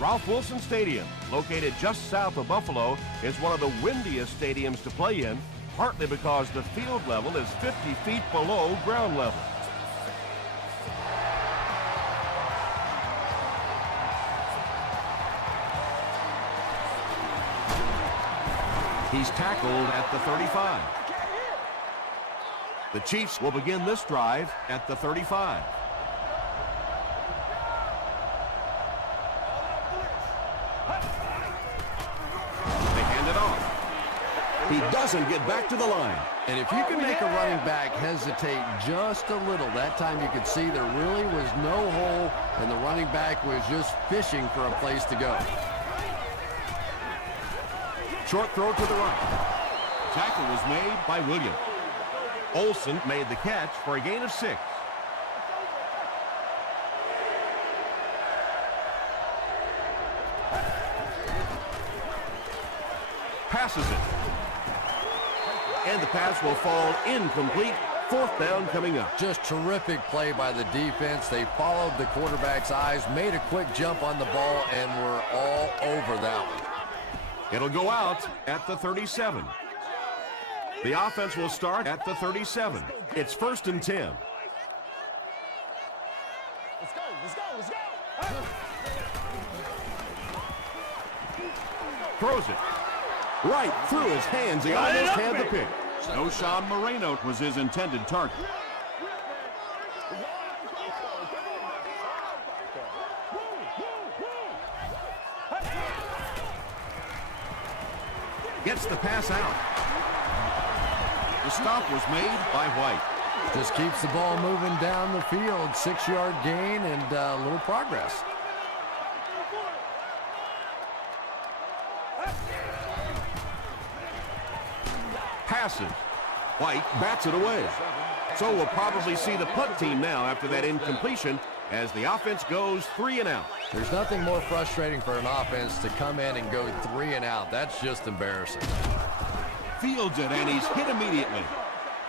Ralph Wilson Stadium, located just south of Buffalo, is one of the windiest stadiums to play in, partly because the field level is 50 feet below ground level. He's tackled at the 35. The Chiefs will begin this drive at the 35. They hand it off. He doesn't get back to the line. And if you can make a running back hesitate just a little, that time you could see there really was no hole, and the running back was just fishing for a place to go. Short throw to the right. Tackle was made by Williams. Olsen made the catch for a gain of 6. Passes it. And the pass will fall incomplete. 4th down coming up. Just terrific play by the defense. They followed the quarterback's eyes, made a quick jump on the ball, and were all over that one. It'll go out at the 37. The offense will start at the 37. It's 1st and 10. Let's go. Throws it. Right through his hands. He almost had the pick. Knowshon Moreno was his intended target. Gets the pass out. The stop was made by White. Just keeps the ball moving down the field. 6-yard gain and a little progress. Passes. White bats it away. So we'll probably see the punt team now after that incompletion as the offense goes 3 and out. There's nothing more frustrating for an offense to come in and go 3 and out. That's just embarrassing. Fields it, and he's hit immediately.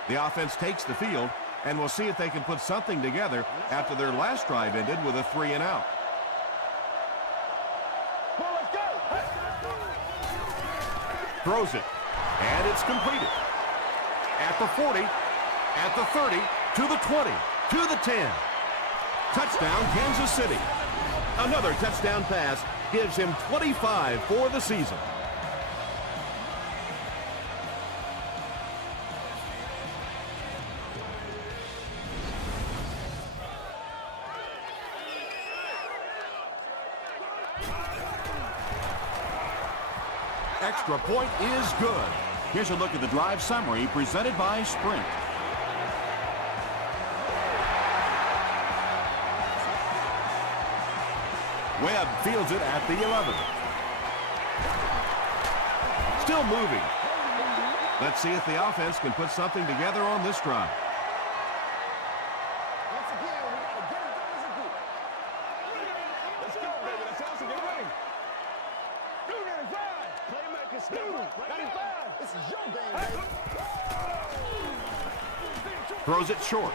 The offense takes the field, and we'll see if they can put something together after their last drive ended with a 3 and out. Throws it, and it's completed. At the 40, at the 30, to the 20, to the 10. Touchdown, Kansas City. Another touchdown pass gives him 25 for the season. Extra point is good. Here's a look at the drive summary presented by Sprint. Webb fields it at the 11. Still moving. Let's see if the offense can put something together on this drive. Once again, we got to get it done as a group. Let's go, baby. Let's also get ready. Do 95. Playmaker, step up. 95. This is your game, baby. Throws it short.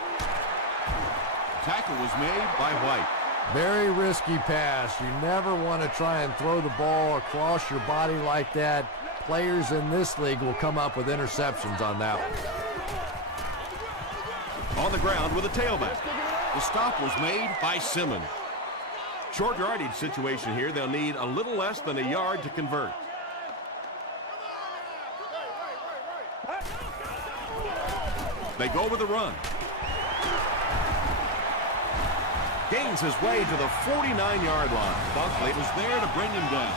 Tackle was made by White. Very risky pass. You never want to try and throw the ball across your body like that. Players in this league will come up with interceptions on that one. On the ground with a tailback. The stop was made by Simmons. Short yardage situation here. They'll need a little less than a yard to convert. They go with the run. Gains his way to the 49-yard line. Buckley was there to bring him down.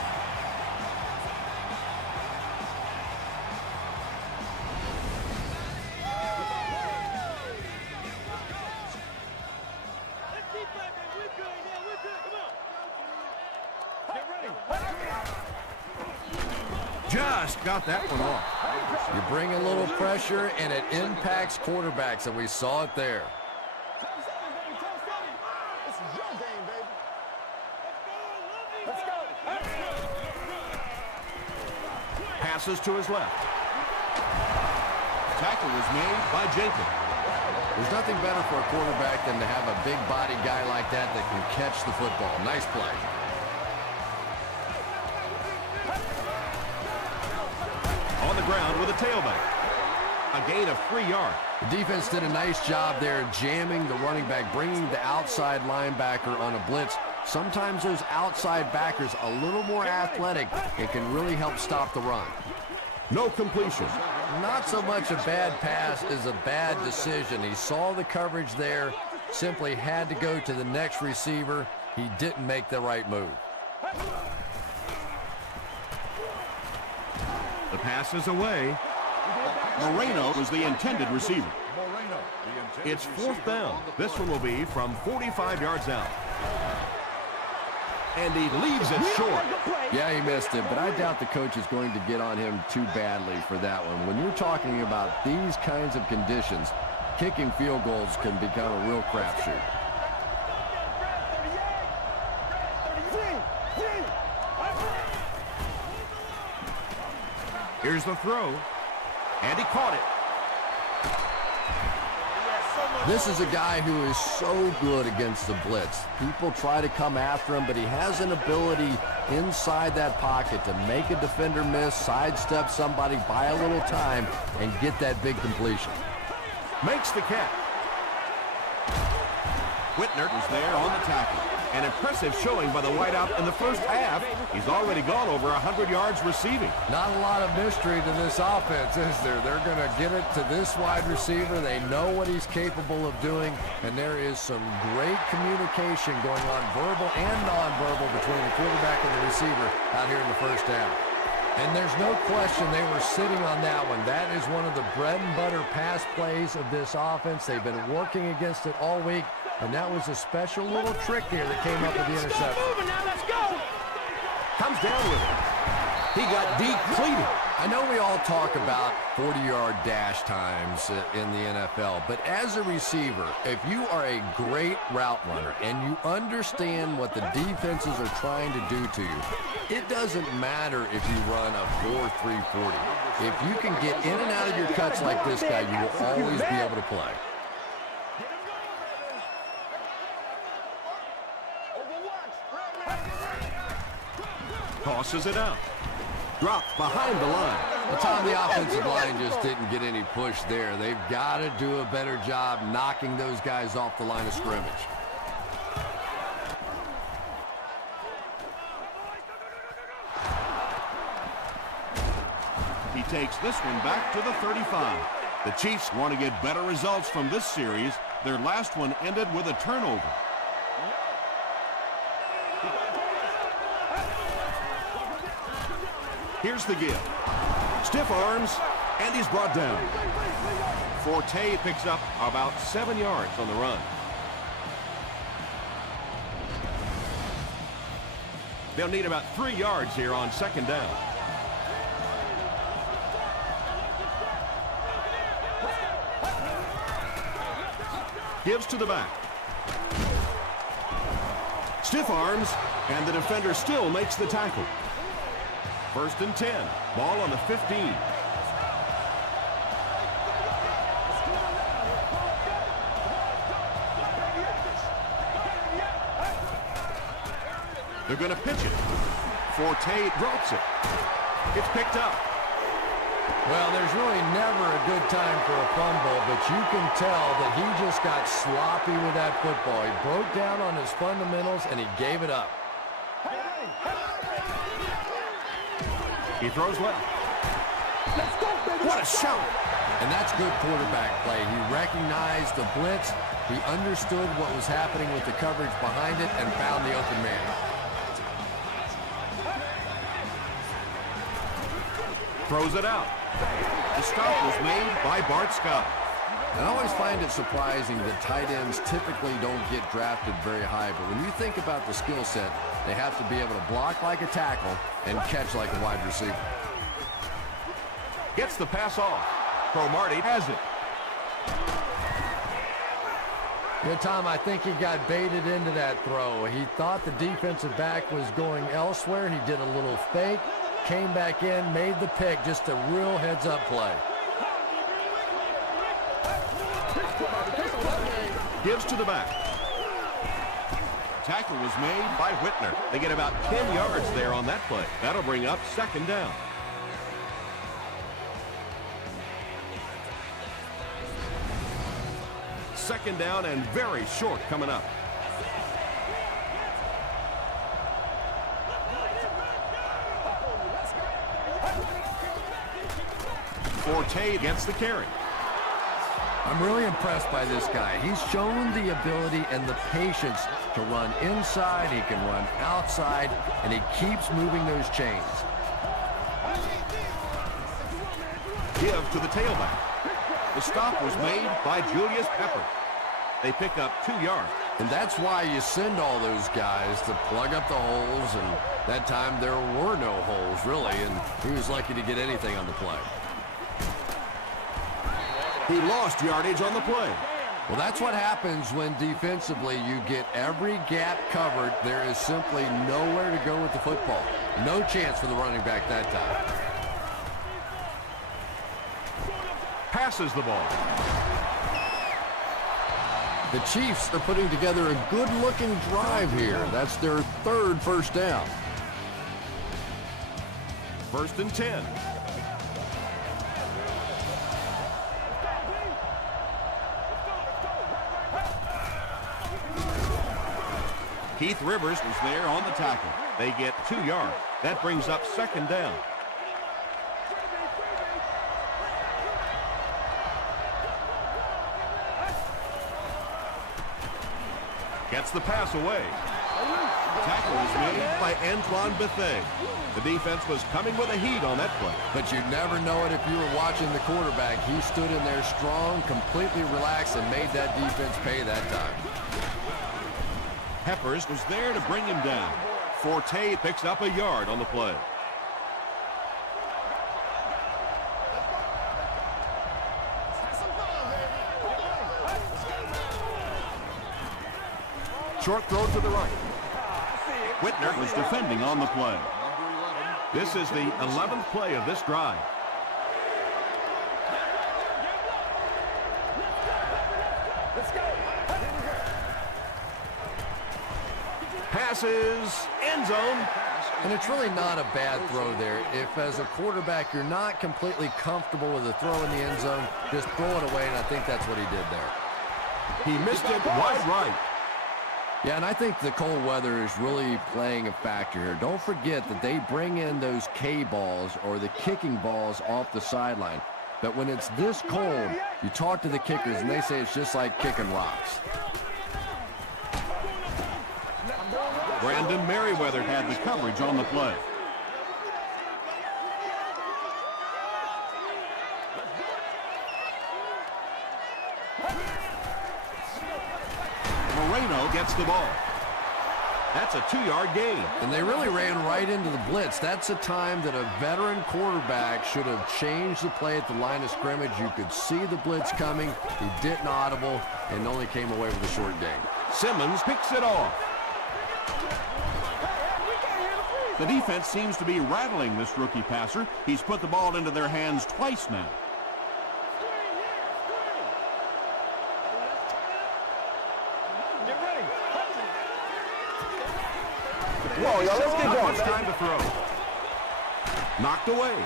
Just got that one off. You bring a little pressure, and it impacts quarterbacks, and we saw it there. This is your game, baby. Let's go. Passes to his left. Tackle was made by Jenkins. There's nothing better for a quarterback than to have a big body guy like that that can catch the football. Nice play. ground with a tailback. A gain of 3 yards. The defense did a nice job there jamming the running back, bringing the outside linebacker on a blitz. Sometimes those outside backers a little more athletic and can really help stop the run. No completion. Not so much a bad pass as a bad decision. He saw the coverage there, simply had to go to the next receiver. He didn't make the right move. The pass is away. Moreno was the intended receiver. It's 4th down. This one will be from 45 yards out. And he leaves it short. Yeah, he missed it, but I doubt the coach is going to get on him too badly for that one. When you're talking about these kinds of conditions, kicking field goals can become a real crapshoot. Here's the throw. And he caught it. This is a guy who is so good against the blitz. People try to come after him, but he has an ability inside that pocket to make a defender miss, sidestep somebody, buy a little time, and get that big completion. Makes the catch. Whitner Was there on the tackle. An impressive showing by the wideout in the first half. He's already gone over 100 yards receiving. Not a lot of mystery to this offense, is there? They're going to get it to this wide receiver. They know what he's capable of doing, and there is some great communication going on, verbal and nonverbal, between the quarterback and the receiver out here in the first half. And there's no question they were sitting on that one. That is one of the bread and butter pass plays of this offense. They've been working against it all week, and that was a special little trick there that came up with the interception. Comes down with it. He got depleted. I know we all talk about 40-yard dash times in the NFL, but as a receiver, if you are a great route runner and you understand what the defenses are trying to do to you, it doesn't matter if you run a 4.340. If you can get in and out of your cuts like this guy, you will always be able to play. Tosses it out. Dropped behind the line. The time the offensive line just didn't get any push there. They've got to do a better job knocking those guys off the line of scrimmage. He takes this one back to the 35. The Chiefs want to get better results from this series. Their last one ended with a turnover. Here's the give. Stiff arms, and he's brought down. Forte picks up about 7 yards on the run. They'll need about 3 yards here on 2nd down. Gives to the back. Stiff arms, and the defender still makes the tackle. 1st and 10. Ball on the 15. They're going to pitch it. Forte drops it. It's picked up. Well, there's really never a good time for a fumble, but you can tell that he just got sloppy with that football. He broke down on his fundamentals, and he gave it up. He throws left. What a shot! And that's good quarterback play. He recognized the blitz, he understood what was happening with the coverage behind it, and found the open man. Throws it out. The stop was made by Bart Scott. And I always find it surprising that tight ends typically don't get drafted very high, but when you think about the skill set, they have to be able to block like a tackle and catch like a wide receiver. Gets the pass off. Cromartie has it. Yeah, Tom, I think he got baited into that throw. He thought the defensive back was going elsewhere. He did a little fake, came back in, made the pick, just a real heads-up play. Gives to the back. Tackle was made By Whitner. They get about 10 yards there on that play. That'll bring up 2nd down. Second down and very short coming up. Forte gets the carry. I'm really impressed by this guy. He's shown the ability and the patience to run inside, he can run outside, and he keeps moving those chains. Give to the tailback. The stop was made by Julius Pepper. They pick up 2 yards. And that's why you send all those guys to plug up the holes, and that time there were no holes, really, and he was lucky to get anything on the play. He lost yardage on the play. Well, that's what happens when defensively you get every gap covered. There is simply nowhere to go with the football. No chance for the running back that time. Passes the ball. The Chiefs are putting together a good-looking drive here. That's their 3rd first down. 1st and 10. Keith Rivers was there on the tackle. They get 2 yards. That brings up 2nd down. Gets the pass away. Tackle is made by Antoine Bethea. The defense was coming with a heat on that play. But you'd never know it if you were watching the quarterback. He stood in there strong, completely relaxed, and made that defense pay that time. Peppers was there to bring him down. Forte picks up a yard on the play. Short throw to the right. Whitner was defending on the play. This is the 11th play of this drive. Passes, end zone. And it's really not a bad throw there. If, as a quarterback, you're not completely comfortable with a throw in the end zone, just throw it away, and I think that's what he did there. He missed it wide right. Yeah, and I think the cold weather is really playing a factor here. Don't forget that they bring in those K-balls or the kicking balls off the sideline. But when it's this cold, you talk to the kickers, and they say it's just like kicking rocks. Brandon Merriweather had the coverage on the play. Moreno gets the ball. That's a 2-yard gain. And they really ran right into the blitz. That's a time that a veteran quarterback should have changed the play at the line of scrimmage. You could see the blitz coming. He didn't audible and only came away with a short gain. Simmons picks it off. The defense seems to be rattling this rookie passer. He's put the ball into their hands twice now. Whoa, y'all, let's get going. It's time to throw. Knocked away.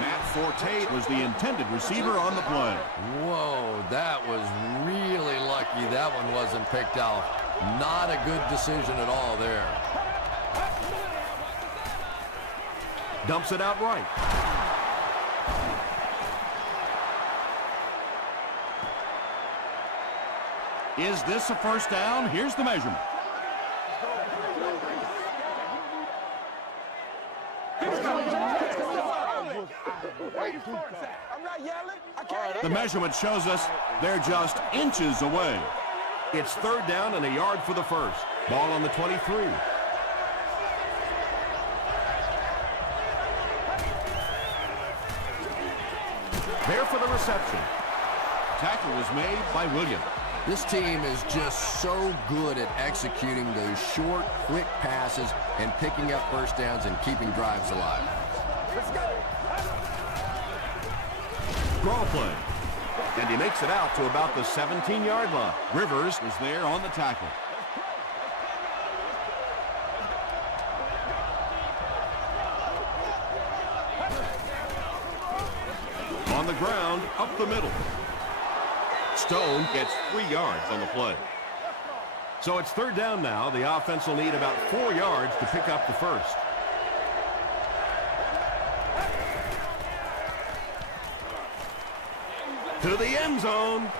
Matt Forte was the intended receiver on the play. Whoa, that was really lucky that one wasn't picked off. Not a good decision at all there. Dumps it out right. Is this a first down? Here's the measurement. The measurement shows us they're just inches away. It's 3rd down and a yard for the first. Ball on the 23. There for the reception. Tackle was made by Williams. This team is just so good at executing those short, quick passes and picking up first downs and keeping drives alive. Draw play. And he makes it out to about the 17-yard line. Rivers was there on the tackle. On the ground, up the middle. Stone gets 3 yards on the play. So it's third down now. The offense will need about 4 yards to pick up the first. To the end zone.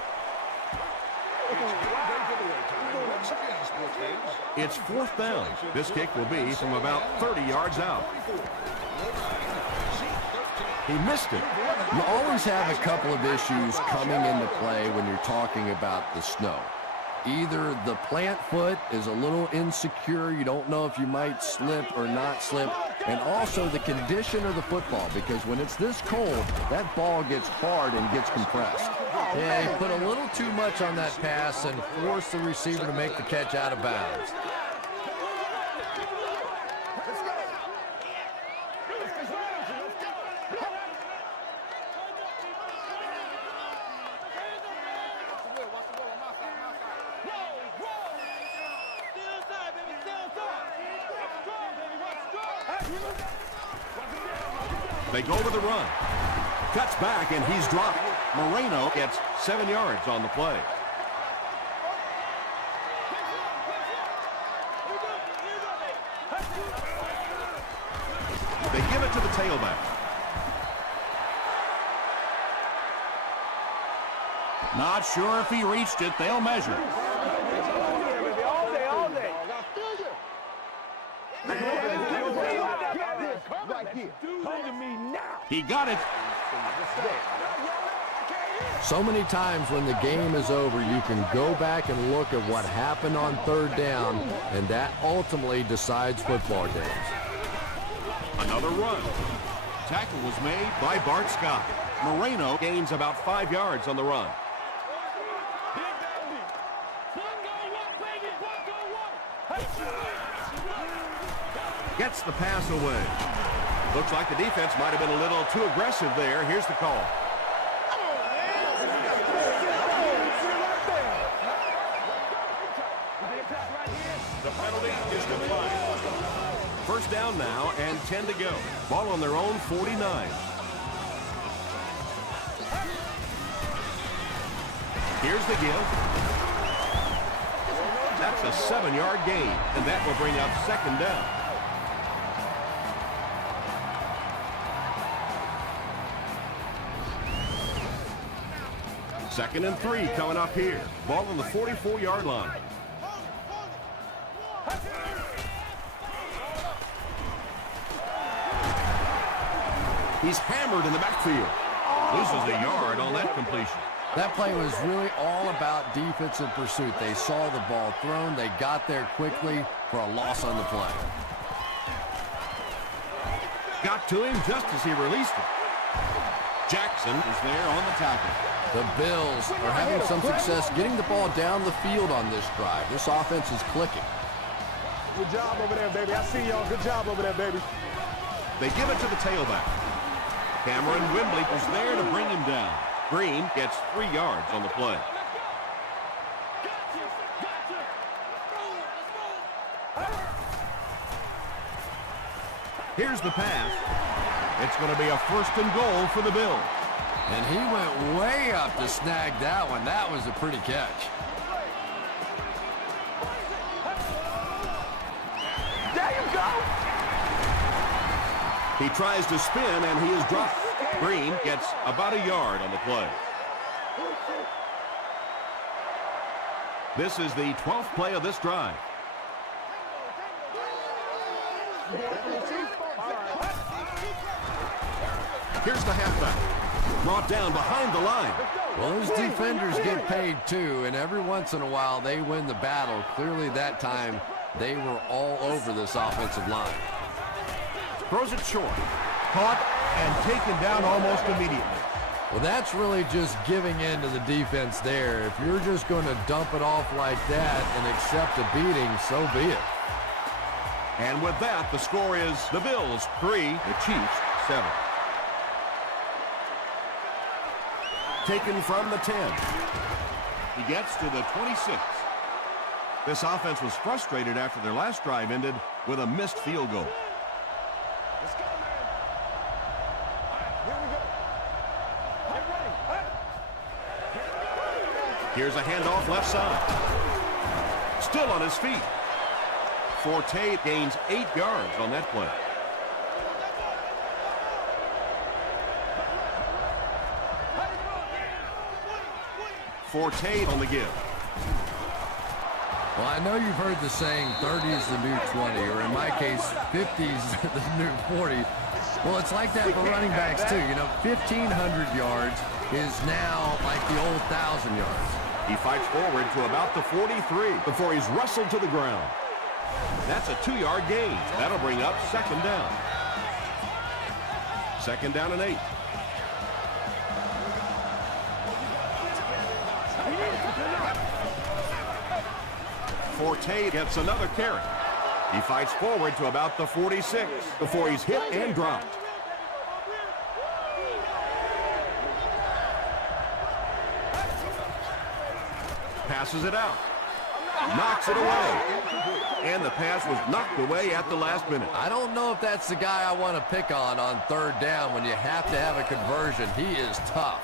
It's fourth down. This kick will be from about 30 yards out. He missed it. You always have a couple of issues coming into play when you're talking about the snow. Either the plant foot is a little insecure, you don't know if you might slip or not slip, and also the condition of the football, because when it's this cold, that ball gets hard and gets compressed. Yeah, he put a little too much on that pass and forced the receiver to make the catch out of bounds. They go with the run. Cuts back, and he's dropped. Moreno gets 7 yards on the play. They give it to the tailback. Not sure if he reached it. They'll measure. He got it. So many times when the game is over, you can go back and look at what happened on third down, and that ultimately decides football games. Another run. Tackle was made by Bart Scott. Moreno gains about 5 yards on the run. Gets the pass away. Looks like the defense might have been a little too aggressive there. Here's the call. The penalty is declined. First down now and 10 to go. Ball on their own 49. Here's the give. That's a 7-yard gain, and that will bring up second down. Second and 3 coming up here. Ball on the 44-yard line. He's hammered in the backfield. Loses a yard on that completion. That play was really all about defensive pursuit. They saw the ball thrown. They got there quickly for a loss on the play. Got to him just as he released it. Jackson is there on the tackle. The Bills are having some success getting the ball down the field on this drive. This offense is clicking. Good job over there, baby. I see y'all. Good job over there, baby. They give it to the tailback. Cameron Wimbley was there to bring him down. Green gets 3 yards on the play. Here's the pass. It's going to be a first and goal for the Bills. And he went way up to snag that one. That was a pretty catch. There you go. He tries to spin, and he is dropped. Green gets about a yard on the play. This is the 12th play of this drive. Here's the halfback. Brought down behind the line. Well, those defenders get paid too, and every once in a while they win the battle. Clearly that time they were all over this offensive line. Throws it short. Caught and taken down almost immediately. Well, that's really just giving in to the defense there. If you're just going to dump it off like that and accept a beating, so be it. And with that, the score is the Bills 3, The Chiefs 7. taken from the 10. He gets to the 26. This offense was frustrated after their last drive ended with a missed field goal. Let's go, man. All right, here we go. Get ready. Here's a handoff left side. Still on his feet. Forte gains 8 yards on that play. Forte on the give. Well, I know you've heard the saying 30 is the new 20, or in my case, 50 is the new 40. Well, it's like that for running backs, too. You know, 1,500 yards is now like the old 1,000 yards. He fights forward to about the 43 before he's wrestled to the ground. That's a 2-yard gain. That'll bring up second down. Second down and 8. Forte gets another carry. He fights forward to about the 46 before he's hit and dropped. Passes it out. Knocks it away. And the pass was knocked away at the last minute. I don't know if that's the guy I want to pick on third down when you have to have a conversion. He is tough.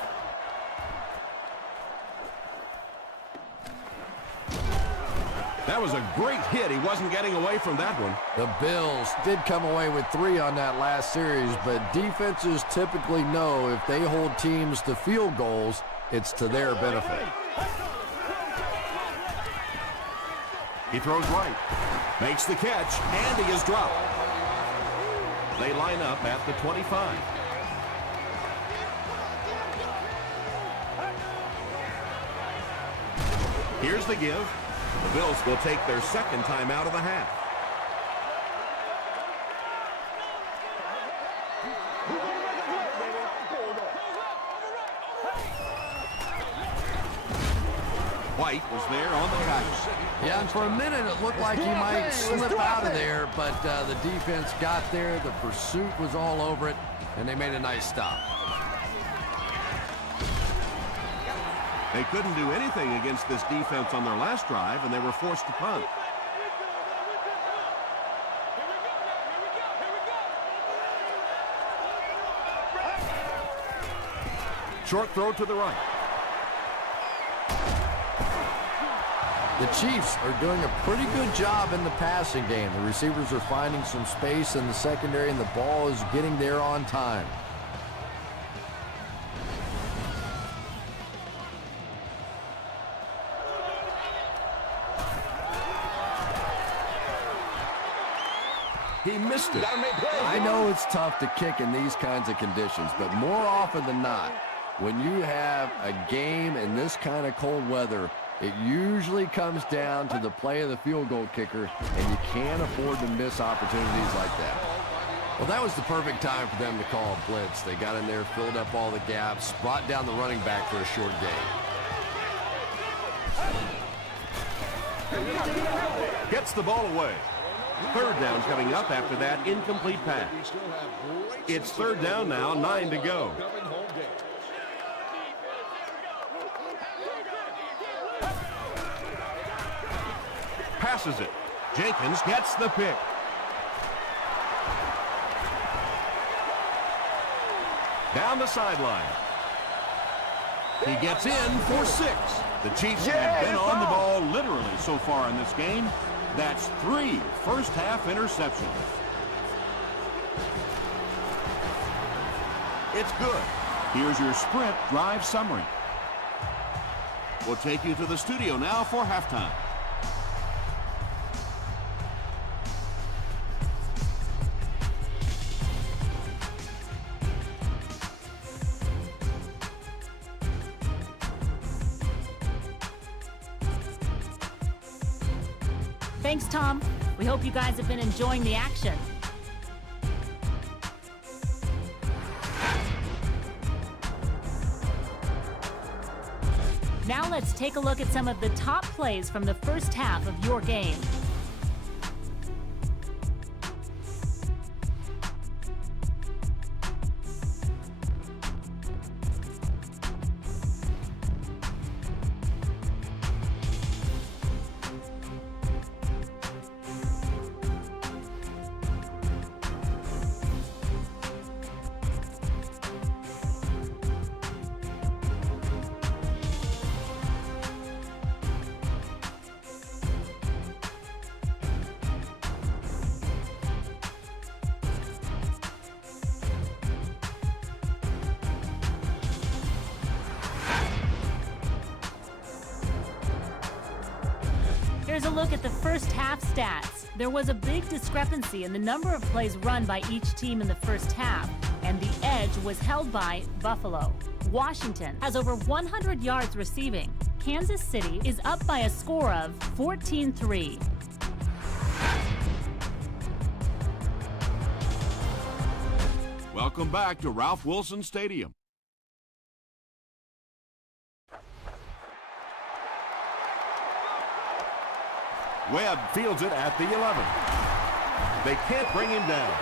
That was a great hit. He wasn't getting away from that one. The Bills did come away with 3 on that last series, but defenses typically know if they hold teams to field goals, it's to their benefit. He throws right. Makes the catch, and he is dropped. They line up at the 25. Here's the give. The Bills will take their second time out of the half. White was there on the catch. Yeah, and for a minute it looked like he might slip out of there, but the defense got there, the pursuit was all over it, and they made a nice stop. They couldn't do anything against this defense on their last drive, and they were forced to punt. Short throw to the right. The Chiefs are doing a pretty good job in the passing game. The receivers are finding some space in the secondary, and the ball is getting there on time. He missed it. I know it's tough to kick in these kinds of conditions, but more often than not, when you have a game in this kind of cold weather, it usually comes down to the play of the field goal kicker, and you can't afford to miss opportunities like that. Well, that was the perfect time for them to call a blitz. They got in there, filled up all the gaps, brought down the running back for a short gain. Gets the ball away. Third down coming up after that incomplete pass. It's third down now, 9 to go. Passes it. Jenkins gets the pick. Down the sideline. He gets in for 6. The Chiefs have been on the ball literally so far in this game. That's 3 first-half interceptions. It's good. Here's your Sprint drive summary. We'll take you to the studio now for halftime. Thanks, Tom. We hope you guys have been enjoying the action. Now let's take a look at some of the top plays from the first half of your game. Here's a look at the first half stats. There was a big discrepancy in the number of plays run by each team in the first half, and the edge was held by Buffalo. Washington has over 100 yards receiving. Kansas City is up by a score of 14-3. Welcome back to Ralph Wilson Stadium. Webb fields it at the 11. They can't bring him down.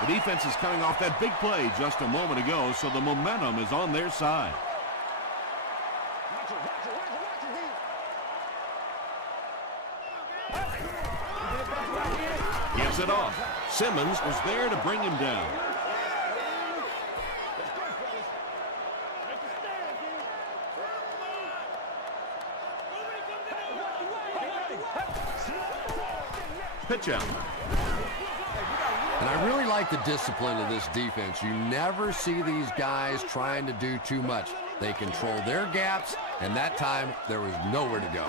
The defense is coming off that big play just a moment ago, so the momentum is on their side. Gives it off. Simmons was there to bring him down. Pitch out. And I really like the discipline of this defense. You never see these guys trying to do too much. They control their gaps, and that time there was nowhere to go.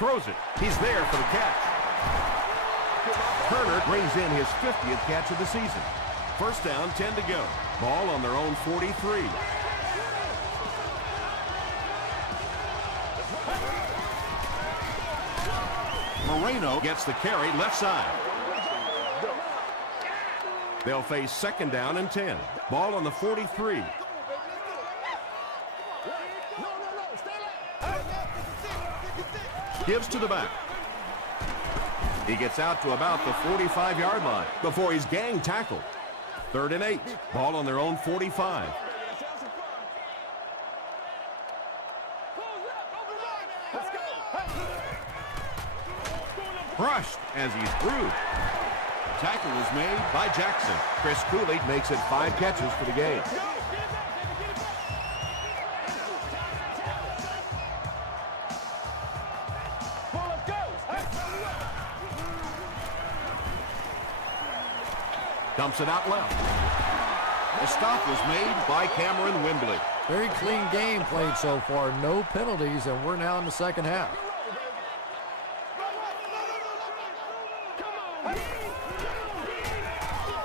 Throws it. He's there for the catch. Turner brings in his 50th catch of the season. First down, 10 to go. Ball on their own 43. Moreno gets the carry left side. They'll face second down and 10. Ball on the 43. Gives to the back. He gets out to about the 45-yard line before he's gang tackled. 3rd and 8. Ball on their own 45. Brushed as he's through. Tackle was made by Jackson. Chris Cooley makes it 5 catches for the game. Dumps it out left. The stop was made by Cameron Wembley. Very clean game played so far. No penalties, and we're now in the second half.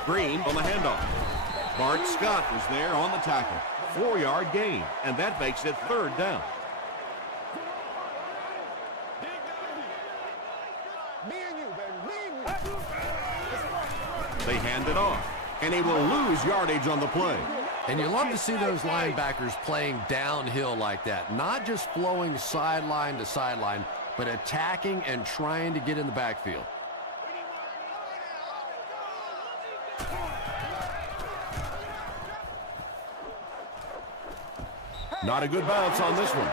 Green on the handoff. Bart Scott was there on the tackle. 4-yard gain, and that makes it 3rd down. They hand it off, and he will lose yardage on the play. And you love to see those linebackers playing downhill like that. Not just flowing sideline to sideline, but attacking and trying to get in the backfield. Not a good bounce on this one.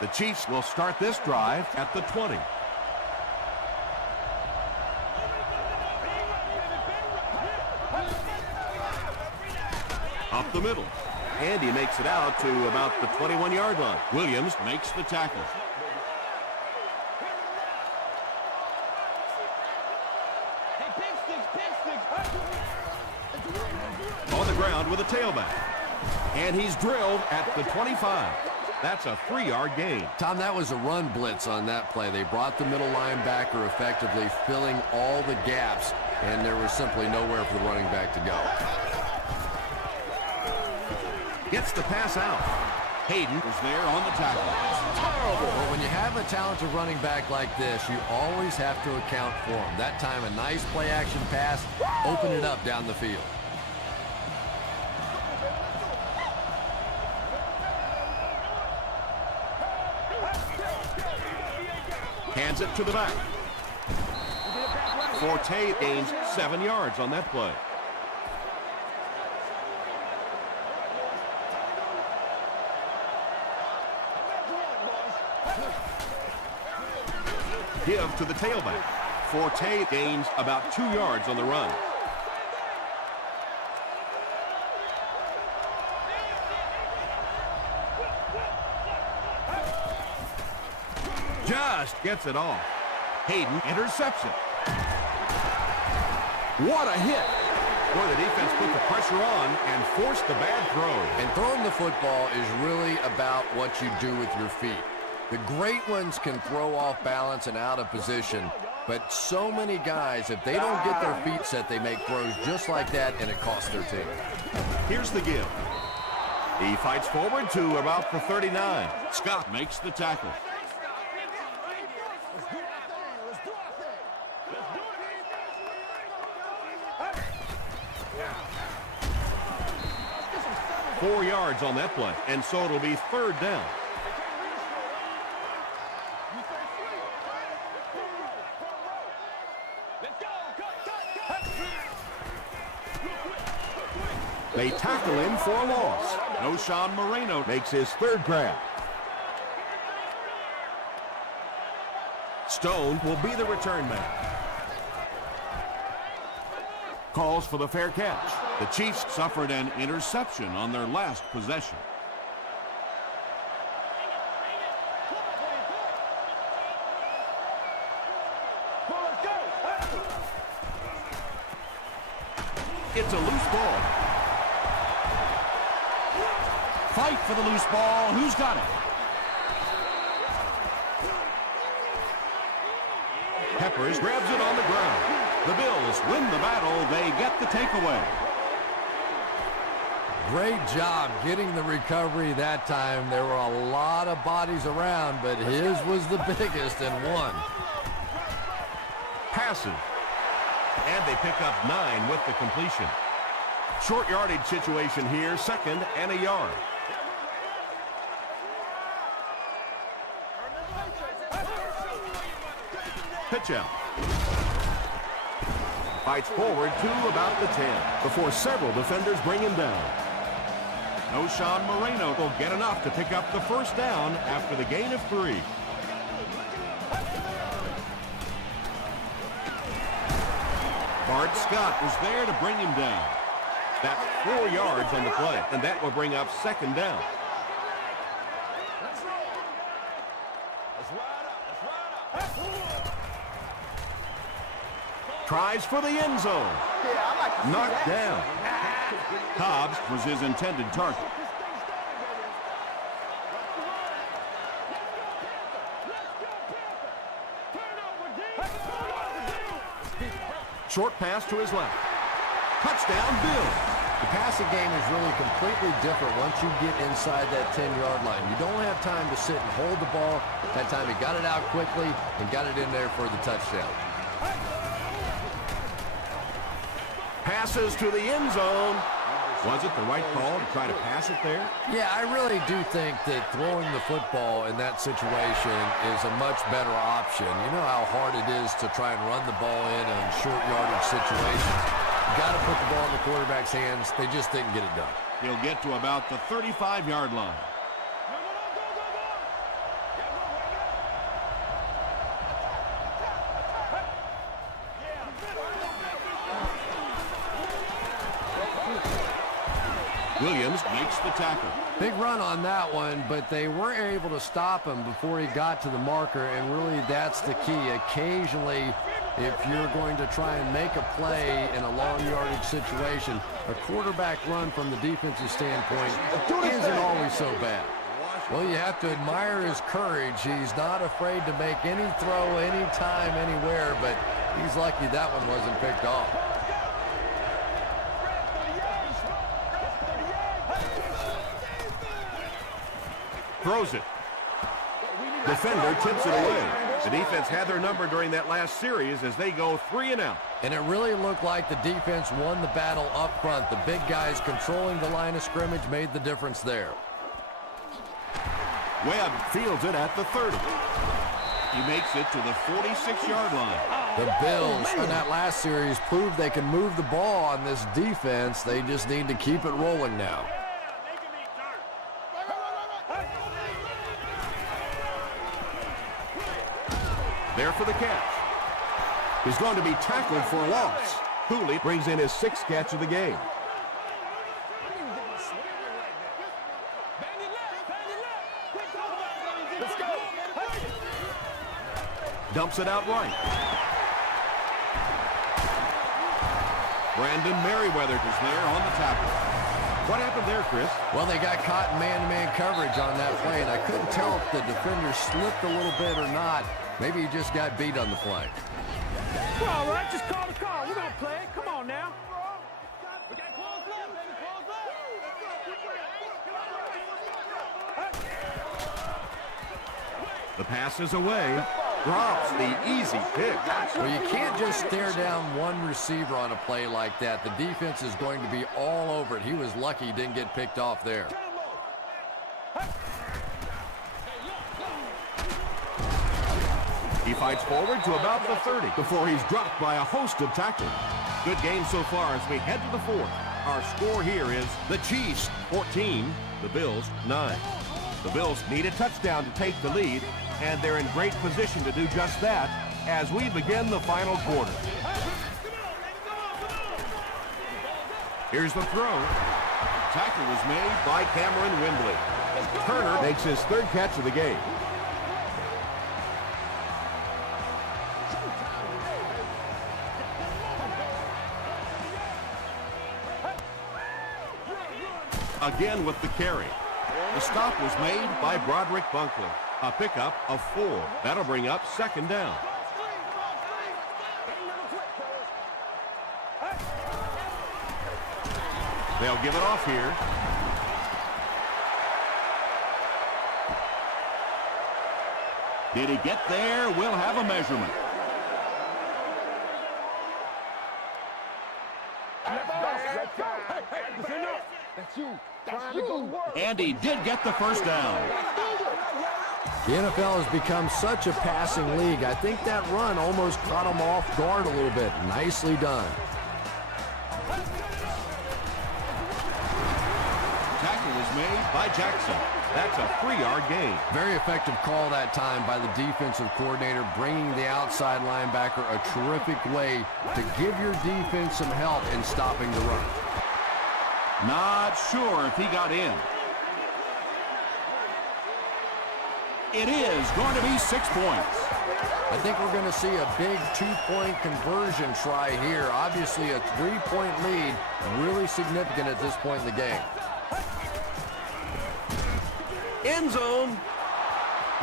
The Chiefs will start this drive at the 20. Up the middle. And he makes it out to about the 21-yard line. Williams makes the tackle. On the ground with a tailback. And he's drilled at the 25. That's a 3-yard gain. Tom, that was a run blitz on that play. They brought the middle linebacker effectively, filling all the gaps, and there was simply nowhere for the running back to go. Gets the pass out. Hayden was there on the tackle. But when you have a talented running back like this, you always have to account for him. That time, a nice play-action pass, open it up down the field. Hands it to the back. Forte gains 7 yards on that play. Give to the tailback. Forte gains about 2 yards on the run. Just gets it off. Hayden intercepts it. What a hit. Boy, the defense put the pressure on and forced the bad throw. And throwing the football is really about what you do with your feet. The great ones can throw off balance and out of position, but so many guys, if they don't get their feet set, they make throws just like that, and it costs their team. Here's the give. He fights forward to about the 39. Scott makes the tackle. Let's do our thing. Let's do our thing. Let's do it. 4 yards on that play, and so it'll be 3rd down. They tackle him for a loss. Knowshon Moreno Makes his 3rd grab. Stone will be the return man. Calls for the fair catch. The Chiefs suffered an interception on their last possession. It's a loose ball. Fight for the loose ball. Who's got it? Peppers grabs it on the ground. The Bills win the battle. They get the takeaway. Great job getting the recovery that time. There were a lot of bodies around, but his was the biggest and won. Passes. And they pick up 9 with the completion. Short yardage situation here, 2nd and a yard. Pitch out. Fights forward to about the 10 before several defenders bring him down. Knowshon Moreno will get enough to pick up the 1st down after the gain of 3. Bart Scott was there to bring him down. That's 4 yards on the play, and that will bring up 2nd down. Let's ride up. Let's ride up. Tries for the end zone. Knocked down. Hobbs was his intended target. Short pass to his left. Touchdown, Bill. The passing game is really completely different once you get inside that 10-yard line. You don't have time to sit and hold the ball. That time he got it out quickly and got it in there for the touchdown. Passes to the end zone. Was it the right call to try to pass it there? Yeah, I really do think that throwing the football in that situation is a much better option. You know how hard it is to try and run the ball in short yardage situations. You got to put the ball in the quarterback's hands. They just didn't get it done. He'll get to about the 35-yard line. Williams makes the tackle. Big run on that one, but they weren't able to stop him before he got to the marker, and really that's the key. Occasionally, if you're going to try and make a play in a long yardage situation, a quarterback run from the defensive standpoint isn't always so bad. Well, you have to admire his courage. He's not afraid to make any throw, anytime, anywhere, but he's lucky that one wasn't picked off. Throws it. Defender tips it away. The defense had their number during that last series as they go 3 and out. And it really looked like the defense won the battle up front. The big guys controlling the line of scrimmage made the difference there. Webb fields it at the 30. He makes it to the 46-yard line. The Bills in that last series proved they can move the ball on this defense. They just need to keep it rolling now. There for the catch. He's going to be tackled for a loss. Hooley brings in his 6th catch of the game. Dumps it out right. Brandon Merriweather is there on the tackle. What happened there, Chris? Well, they got caught in man-to-man coverage on that play, and I couldn't tell if the defender slipped a little bit or not. Maybe he just got beat on the play. We're all right. Just call the call. We're going to play. Come on now. We got close left, baby. Close left. The pass is away. Drops the easy pick. Well, you can't just stare down one receiver on a play like that. The defense is going to be all over it. He was lucky he didn't get picked off there. He fights forward to about the 30 before he's dropped by a host of tacklers. Good game so far as we head to the fourth. Our score here is the Chiefs 14, the Bills 9. The Bills need a touchdown to take the lead, and they're in great position to do just that as we begin the final quarter. Here's the throw. Tackle was made by Cameron Windley. Turner makes his third catch of the game. Again with the carry. The stop was made by Broderick Bunkley. A pickup of 4. That'll bring up second down. They'll give it off here. Did he get there? We'll have a measurement. And he did get the first down. The NFL has become such a passing league. I think that run almost caught him off guard a little bit. Nicely done. Tackle was made by Jackson. That's a 3-yard gain. Very effective call that time by the defensive coordinator, bringing the outside linebacker a terrific way to give your defense some help in stopping the run. Not sure if he got in. It is going to be 6 points. I think we're going to see a big 2-point conversion try here. Obviously a 3-point lead, really significant at this point in the game. End zone.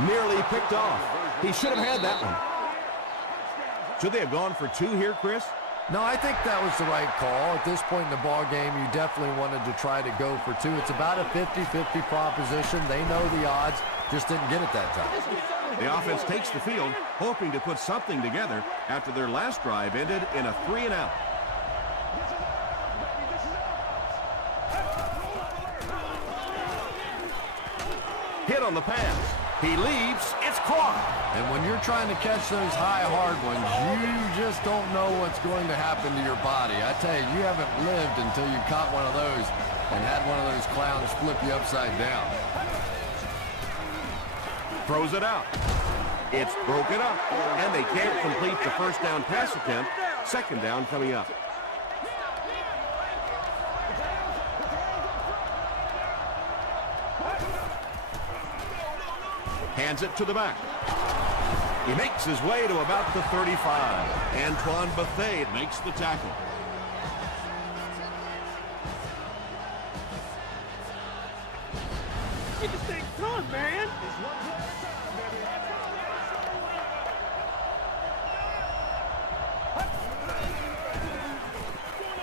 Nearly picked off. He should have had that one. Should they have gone for 2 here, Chris? No, I think that was the right call. At this point in the ball game, you definitely wanted to try to go for 2. It's about a 50-50 proposition. They know the odds, just didn't get it that time. The offense takes the field, hoping to put something together after their last drive ended in a 3-and-out. Hit on the pass. He leaps. It's caught. And when you're trying to catch those high, hard ones, you just don't know what's going to happen to your body. I tell you, you haven't lived until you caught one of those and had one of those clowns flip you upside down. Throws it out. It's broken up, and they can't complete the first down pass attempt. Second down coming up. Hands it to the back. He makes his way to about the 35. Antoine Bethea makes the tackle. Get this thing done, man.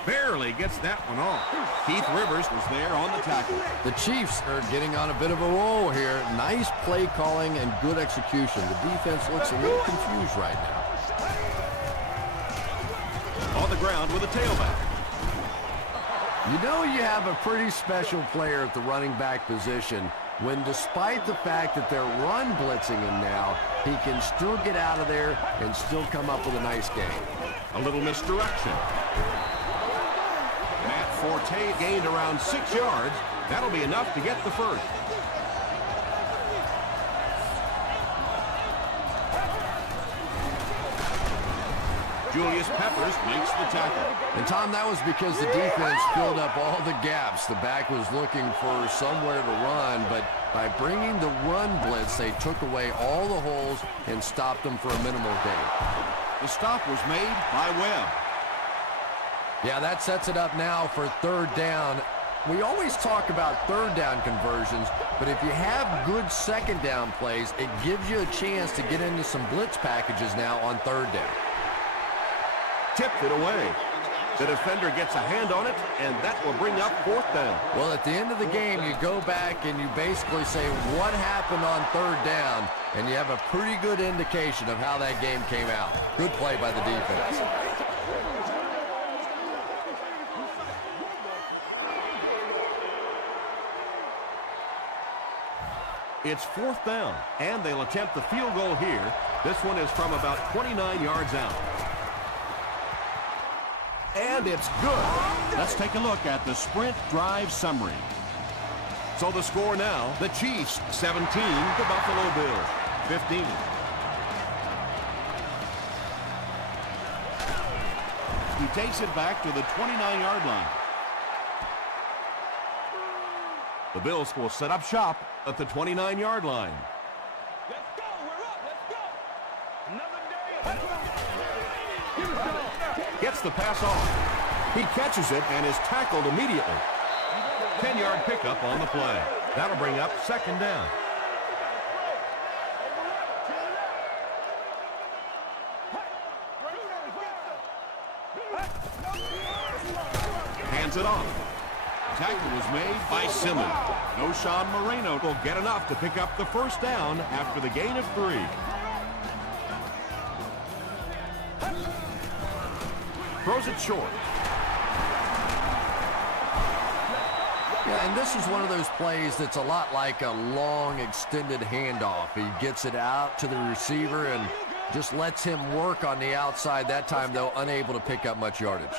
Barely gets that one off. Keith Rivers was there on the tackle. The Chiefs are getting on a bit of a roll here. Nice play calling and good execution. The defense looks a little confused right now. On the ground with a tailback. You know you have a pretty special player at the running back position when, despite the fact that they're run blitzing him now, he can still get out of there and still come up with a nice game. A little misdirection. Matt Forte gained around 6 yards. That'll be enough to get the first. Julius Peppers makes the tackle. And, Tom, that was because the defense filled up all the gaps. The back was looking for somewhere to run, but by bringing the run blitz, they took away all the holes and stopped them for a minimal gain. The stop was made by Webb. Yeah, that sets it up now for third down. We always talk about third down conversions, but if you have good second down plays, it gives you a chance to get into some blitz packages now on third down. Tipped it away. The defender gets a hand on it, and that will bring up fourth down. Well, at the end of the game, you go back and you basically say what happened on third down, and you have a pretty good indication of how that game came out. Good play by the defense. It's fourth down, and they'll attempt the field goal here. This one is from about 29 yards out. And it's good. Let's take a look at the Sprint drive summary. So the score now, the Chiefs 17, the Buffalo Bills 15. He takes it back to the 29-yard line. The Bills will set up shop at the 29-yard line. Let's go. We're up. Let's go. Another day. Gets the pass off. He catches it and is tackled immediately. 10-yard pickup on the play. That'll bring up second down. Hands it off. Tackle was made by Simmons. Noshawn Moreno will get enough to pick up the first down after the gain of 3. Throws it short. Yeah, and this is one of those plays that's a lot like a long extended handoff. He gets it out to the receiver and just lets him work on the outside. That time, though, unable to pick up much yardage.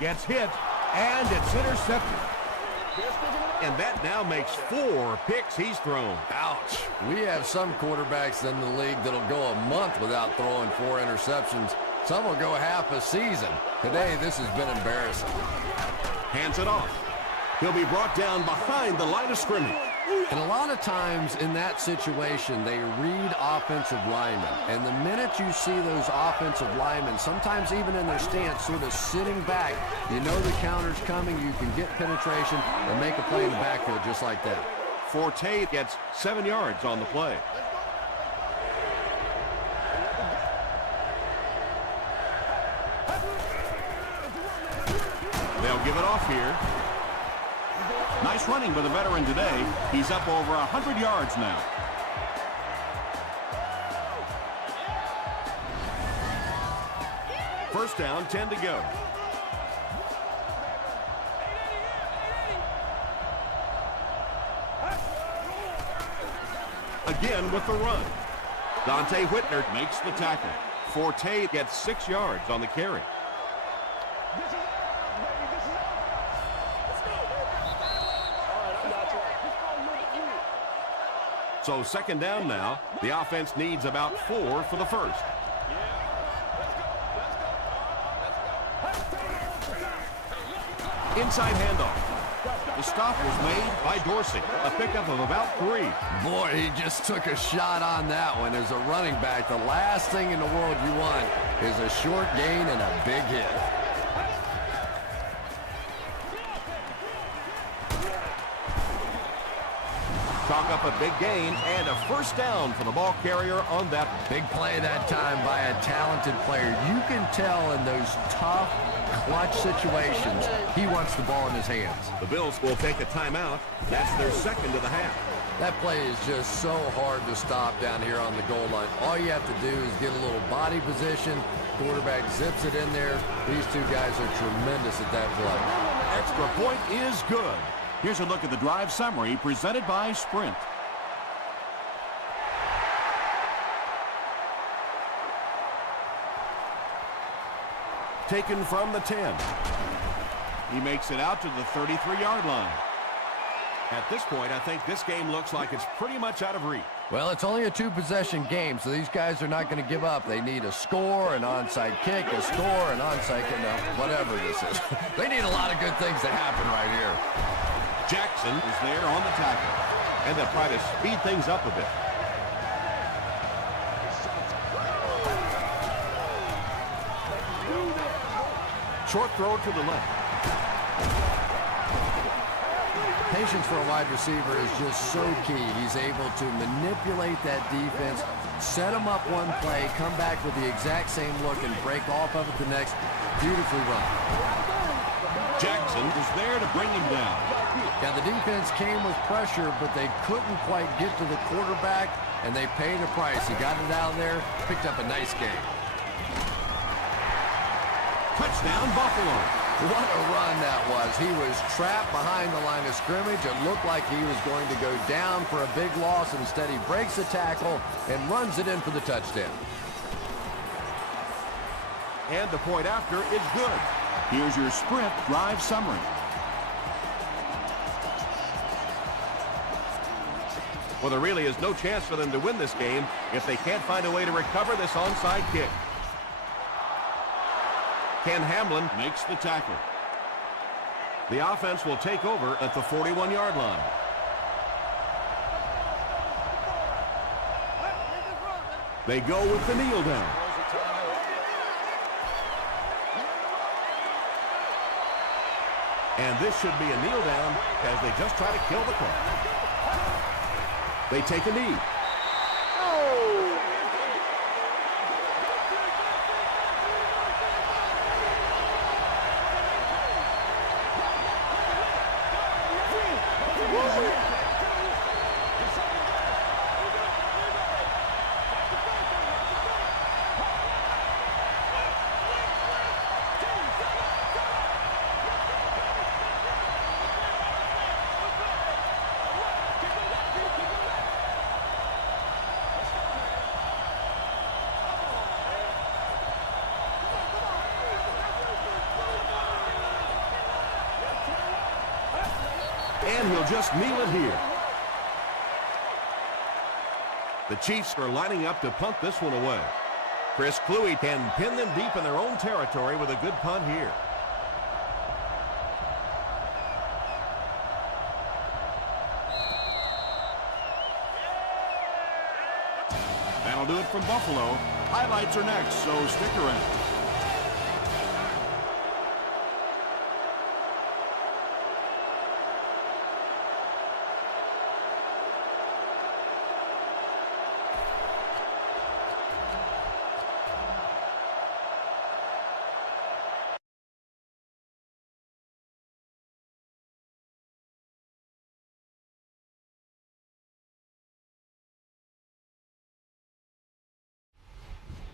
Gets hit, and it's intercepted. And that now makes 4 picks he's thrown. Ouch. We have some quarterbacks in the league that'll go a month without throwing 4 interceptions. Some will go half a season. Today, this has been embarrassing. Hands it off. He'll be brought down behind the line of scrimmage. And a lot of times in that situation, they read offensive linemen. And the minute you see those offensive linemen, sometimes even in their stance, sort of sitting back, you know the counter's coming, you can get penetration and make a play in the backfield just like that. Forte gets 7 yards on the play. They'll give it off here. Nice running by the veteran today. He's up over 100 yards now. First down, 10 to go. Again with the run. Dante Whitner makes the tackle. Forte gets 6 yards on the carry. So second down now. The offense needs about 4 for the first. Inside handoff. The stop was made by Dorsey. A pickup of about 3. Boy, he just took a shot on that one. As a running back, the last thing in the world you want is a short gain and a big hit. Chalk up a big gain and a first down for the ball carrier on that. Big play that time by a talented player. You can tell in those tough, clutch situations, he wants the ball in his hands. The Bills will take a timeout. That's their second of the half. That play is just so hard to stop down here on the goal line. All you have to do is get a little body position. Quarterback zips it in there. These two guys are tremendous at that play. Extra point is good. Here's a look at the drive summary presented by Sprint. Taken from the 10. He makes it out to the 33-yard line. At this point, I think this game looks like it's pretty much out of reach. Well, it's only a 2-possession game, so these guys are not going to give up. They need a score, an onside kick, a score, an onside kick, no, whatever this is. They need a lot of good things to happen right here. Jackson is there on the tackle, and they'll try to speed things up a bit. Short throw to the left. Patience for a wide receiver is just so key. He's able to manipulate that defense, set them up one play, come back with the exact same look, and break off of it the next. Beautifully run. Jackson is there to bring him down. Yeah, the defense came with pressure, but they couldn't quite get to the quarterback, and they paid a price. He got it out there, picked up a nice game. Touchdown, Buffalo. What a run that was. He was trapped behind the line of scrimmage. It looked like he was going to go down for a big loss. Instead, he breaks the tackle and runs it in for the touchdown. And the point after is good. Here's your sprint drive summary. Well, there really is no chance for them to win this game if they can't find a way to recover this onside kick. Ken Hamlin Makes the tackle. The offense will take over at the 41-yard line. They go with the kneel down. And this should be a kneel down as they just try to kill the clock. They take a knee. And he'll just kneel it here. The Chiefs are lining up to punt this one away. Chris Kluwe can pin them deep in their own territory with a good punt here. That'll do it from Buffalo. Highlights are next, so stick around.